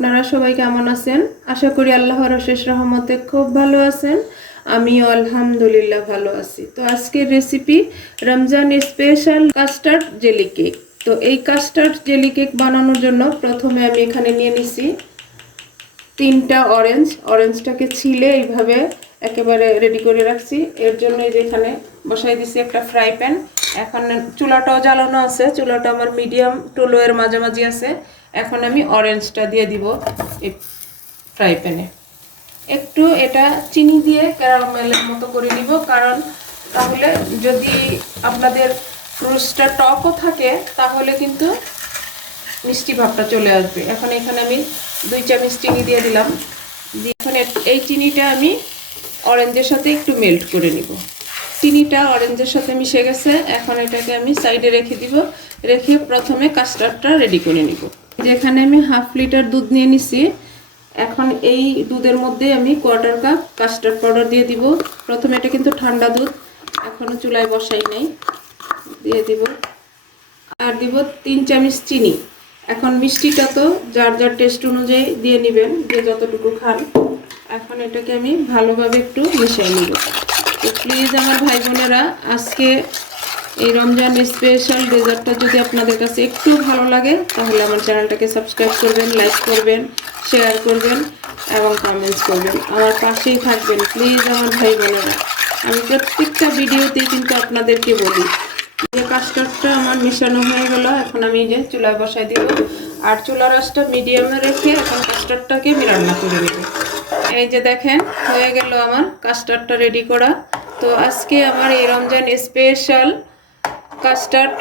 আপনারা সবাই কেমন আছেন? আশা করি আল্লাহর অশেষ রহমতে খুব ভালো আছেন। আমিও আলহামদুলিল্লাহ ভালো আছি। তো আজকের recipe Ramzan special custard jelly cake. তো এই কাস্টার্ড জেলি কেক বানানোর জন্য প্রথমে আমি এখানে নিয়ে নিছি 3টা অরেঞ্জটাকে ছিলে এইভাবে একেবারে রেডি করে রাখছি। এর জন্য যেখানে বসাই দিছি একটা ফ্রাই প্যান। এখন চুলাটাও জ্বালানো আছে, চুলাটা আমার মিডিয়াম টু লো এর মাঝামাঝি আছে। এখন আমি অরেঞ্জটা দিয়ে দিব এই ফ্রাই প্যানে। একটু এটা চিনি দিয়ে ক্যারামেলের মতো করে নিব, কারণ তাহলে যদি আপনাদের ফ্রুটসটা টকও থাকে তাহলে কিন্তু মিষ্টি ভাবটা চলে আসবে। এখন এখানে আমি 2 চামচ চিনি দিয়ে দিলাম। এখন এই চিনিটা আমি অরেঞ্জের সাথে একটু মেল্ট করে নিব। চিনিটা অরেঞ্জের সাথে মিশে গেছে। এখন এটাকে আমি সাইডে রেখে দিব। রেখে প্রথমে কাস্টার্ডটা রেডি করে নিব। যেখানে আমি 1/2 লিটার দুধ নিয়ে নিছি। এখন এই দুধের মধ্যে আমি 1/4 কাপ কাস্টার্ড পাউডার দিয়ে দিব। প্রথমে এটা কিন্তু ঠান্ডা দুধ, এখনো চুলায় বসাই নাই। দিয়ে দিব আর দিব 3 চামচ চিনি। এখন মিষ্টিটা তো যার যার টেস্ট অনুযায়ী দিয়ে নেবেন, যে যতটুকু খান। এখন এটাকে আমি ভালোভাবে একটু মিশিয়ে নিব। তো প্লিজ আমার ভাই বোনেরা, আজকে এই রমজান স্পেশাল ডেজার্টটা যদি আপনাদের কাছে একটু ভালো লাগে তাহলে আমার চ্যানেলটাকে সাবস্ক্রাইব করবেন, লাইক করবেন, শেয়ার করবেন এবং কমেন্টস করবেন। আমার পাশেই থাকবেন প্লিজ আমার ভাই বোনেরা। আমি প্রত্যেকটা ভিডিওতেই কিন্তু আপনাদেরকে বলি যে কাস্টার্ডটা আমার মিশানো হয়ে গেল। এখন আমি যে চুলায় বসাই দিব আর চুলার আঁচটা মিডিয়ামে রেখে এখন কাস্টার্ডটাকে আমি রান্না করে নেব। এই যে দেখেন হয়ে গেল আমার কাস্টার্ডটা রেডি করা। তো আজকে আমার এই রমজান স্পেশাল কাস্টার্ড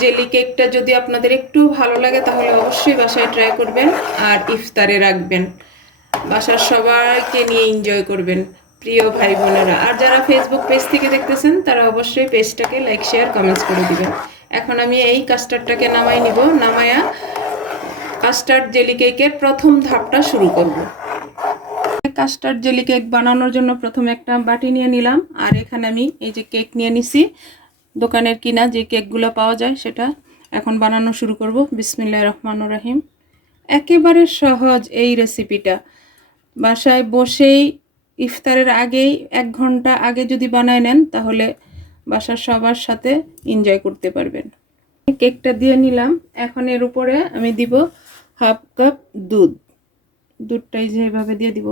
জেলি কেকটা যদি আপনাদের একটু ভালো লাগে তাহলে অবশ্যই বাসায় ট্রাই করবেন আর ইফতারে রাখবেন। বাসার সবাইকে নিয়ে এনজয় করবেন প্রিয় ভাই বোনেরা। আর যারা ফেসবুক পেজ থেকে দেখতেছেন তারা অবশ্যই পেজটাকে লাইক শেয়ার কমেন্টস করে দিবেন। এখন আমি এই কাস্টার্ডটাকে নামাই নিব। নামায়া কাস্টার্ড জেলি কেকের প্রথম ধাপটা শুরু করব। কাস্টার্ড জেলি কেক বানানোর জন্য প্রথমে একটা বাটি নিয়ে নিলাম আর এখানে আমি এই যে কেক নিয়ে নিছি, দোকানের কিনা যে কেকগুলো পাওয়া যায় সেটা। এখন বানানো শুরু করব। বিসমিল্লাহির রহমানির রহিম। একেবারে সহজ এই রেসিপিটা। বাসায় বসেই ইফতারের আগেই 1 ঘন্টা আগে যদি বানায় নেন তাহলে বাসার সবার সাথে এনজয় করতে পারবেন। কেকটা দিয়ে নিলাম। এখন এর উপরে আমি দিব 1/2 কাপ দুধ। দুধটাই যেভাবে দিয়ে দিব।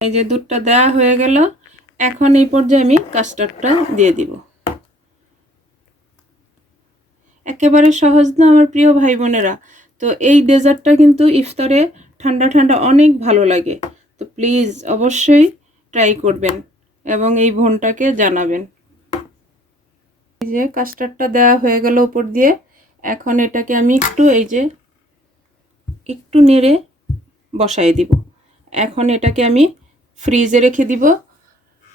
এই যে দুধটা দেওয়া হয়ে গেল। এখন এই পর্যায়ে আমি কাস্টার্ডটা দিয়ে দিব। একেবারে সহজ না আমার প্রিয় ভাই বোনেরা? তো এই ডেজার্টটা কিন্তু ইফতারে ঠান্ডা ঠান্ডা অনেক ভালো লাগে। তো প্লিজ অবশ্যই ট্রাই করবেন এবং এই বোনটাকে জানাবেন। এই যে কাস্টার্ডটা দেওয়া হয়ে গেল উপর দিয়ে। এখন এটাকে আমি একটু নেড়ে বসাই দিব। এখন এটাকে আমি ফ্রিজে রেখে দিব।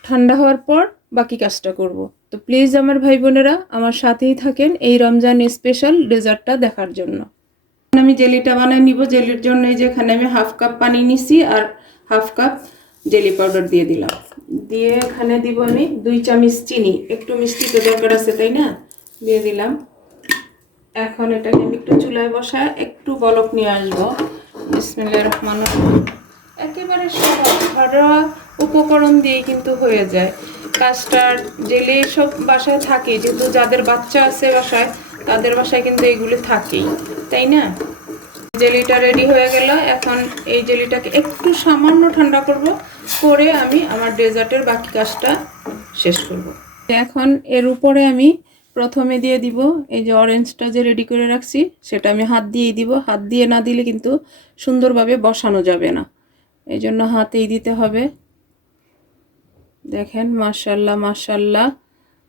ঠান্ডা হওয়ার পর বাকি কাজটা করব। তো প্লিজ আমার ভাই বোনেরা আমার সাথেই থাকেন এই রমজান স্পেশাল ডেজার্টটা দেখার জন্য। আমি জেলিটা বানিয়ে নিব। জেলির জন্য এই যে এখানে আমি 1/2 কাপ পানি নিছি আর 1/2 কাপ জেলি পাউডার দিয়ে দিলাম। দিয়ে এখানে দিব আমি 2 চামচ চিনি। একটু মিষ্টি তো দরকার আছে, তাই না? দিয়ে দিলাম। এখন এটাকে আমি একটু চুলায় বসায় একটু বলক নিয়ে আসবো। বিসমিল্লাহির রহমানির রহিম। একেবারে সহজ ঘরোয়া উপকরণ দিয়ে কিন্তু হয়ে যায়। কাস্টার্ড জেলি সব বাসায় থাকে, যেহেতু যাদের বাচ্চা আছে বাসায় তাদের বাসায় কিন্তু এগুলো থাকেই, তাই না? জেলিটা রেডি হয়ে গেল। এখন এই জেলিটাকে একটু সামান্য ঠান্ডা করব, করে আমি আমার ডেজার্টের বাকি কাজটা শেষ করব। এখন এর উপরে আমি প্রথমে দিয়ে দিব এই যে অরেঞ্জটা যে রেডি করে রাখছি, সেটা আমি হাত দিয়েই দিব। হাত দিয়ে না দিলে কিন্তু সুন্দরভাবে বসানো যাবে না, এই জন্য হাতেই দিতে হবে। দেখেন মাশাআল্লাহ মাশাআল্লাহ,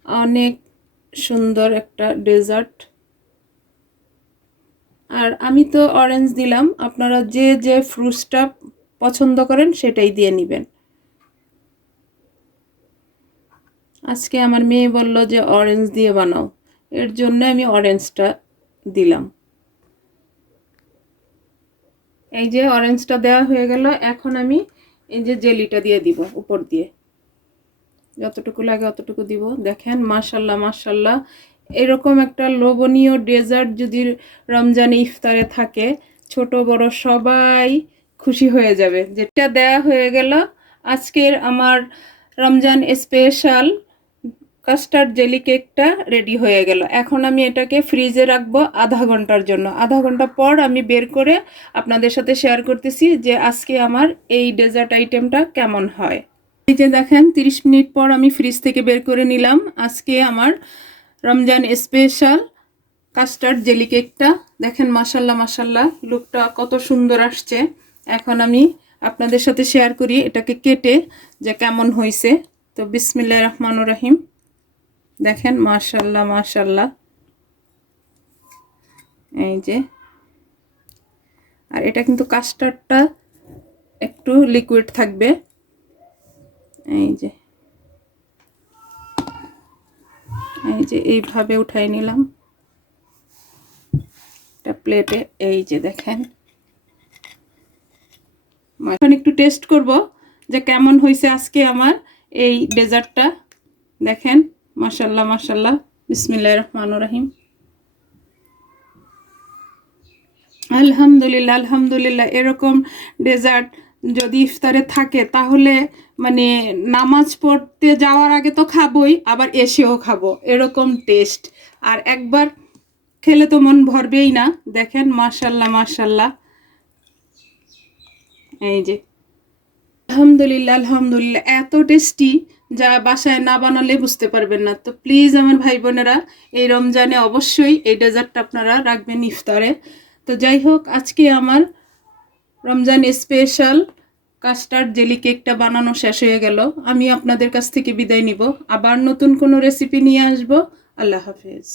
অনেক সুন্দর একটা ডেজার্ট। আর আমি তো অরেঞ্জ দিলাম, আপনারা যে যে ফ্রুটসটা পছন্দ করেন সেটাই দিয়ে নেবেন। আজকে আমার মেয়ে বলল যে অরেঞ্জ দিয়ে বানাও, এর জন্য আমি অরেঞ্জটা দিলাম। এই যে অরেঞ্জটা দেওয়া হয়ে গেল। এখন আমি এই যে জেলিটা দিয়ে দিব উপর দিয়ে, যতটুকু লাগে অতটুকু দিব। দেখেন মাশাআল্লাহ মাশাআল্লাহ, এরকম একটা লোভনীয় ডেজার্ট যদি রমজান ইফতারে থাকে ছোট বড় সবাই খুশি হয়ে যাবে। যেটা দেয়া হয়ে গেল, আজকের আমার রমজান স্পেশাল কাস্টার্ড জেলি কেকটা রেডি হয়ে গেল। এখন আমি এটাকে ফ্রিজে রাখবো আধা ঘন্টার জন্য। আধা ঘন্টা পর আমি বের করে আপনাদের সাথে শেয়ার করতেছি যে আজকে আমার এই ডেজার্ট আইটেমটা কেমন হয়। এই যে দেখেন 30 মিনিট পর আমি ফ্রিজ থেকে বের করে নিলাম আজকে আমার রমজান স্পেশাল কাস্টার্ড জেলি কেকটা। দেখেন মাশাল্লাহ মাশাল্লাহ লুকটা কত সুন্দর আসছে। এখন আমি আপনাদের সাথে শেয়ার করি এটাকে কেটে যে কেমন হয়েছে। তো বিসমিল্লাহির রহমানির রহিম। দেখেন মাশাল্লাহ মাশাল্লাহ, এই যে। আর এটা কিন্তু কাস্টার্ডটা একটু লিকুইড থাকবে। এই যে এইভাবে উঠাই নিলাম এটা প্লেটে। এই যে দেখেন, এখন একটু টেস্ট করব যে কেমন হয়েছে আজকে আমার এই ডেজার্টটা। দেখেন মাশাল্লাহ মাশাল্লাহ, বিসমিল্লাহির রহমানির রহিম। আলহামদুলিল্লাহ আলহামদুলিল্লাহ। এরকম ডেজার্ট যদি ইফতারে থাকে তাহলে মানে নামাজ পড়তে যাওয়ার আগে তো খাবোই, আবার এসেও খাবো, এরকম টেস্ট। আর একবার খেলে তো মন ভরবেই না। দেখেন মাশাল্লাহ মাশাল্লাহ, এই যে আলহামদুলিল্লাহ আলহামদুলিল্লাহ, এত টেস্টি যা বাসায় না বানালে বুঝতে পারবেন না। তো প্লিজ আমার ভাই বোনেরা এই রমজানে অবশ্যই এই ডেজার্টটা আপনারা রাখবেন ইফতারে। তো যাই হোক, আজকে আমার রমজান স্পেশাল কাস্টার্ড জেলি কেকটা বানানো শেষ হয়ে গেল। আমি আপনাদের কাছ থেকে বিদায় নিব, আবার নতুন কোনো রেসিপি নিয়ে আসবো। আল্লাহ হাফেজ।